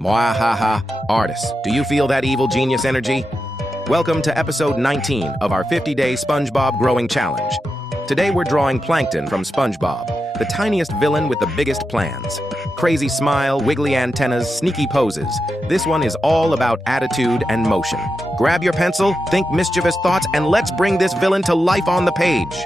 Mwahaha, artists, do you feel that evil genius energy? Welcome to episode 19 of our 50-day SpongeBob growing challenge. Today we're drawing Plankton from SpongeBob, the tiniest villain with the biggest plans. Crazy smile, wiggly antennas, sneaky poses. This one is all about attitude and motion. Grab your pencil, think mischievous thoughts, and let's bring this villain to life on the page.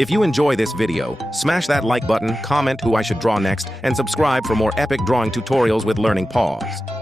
If you enjoy this video, smash that like button, comment who I should draw next, and subscribe for more epic drawing tutorials with Learning Paws.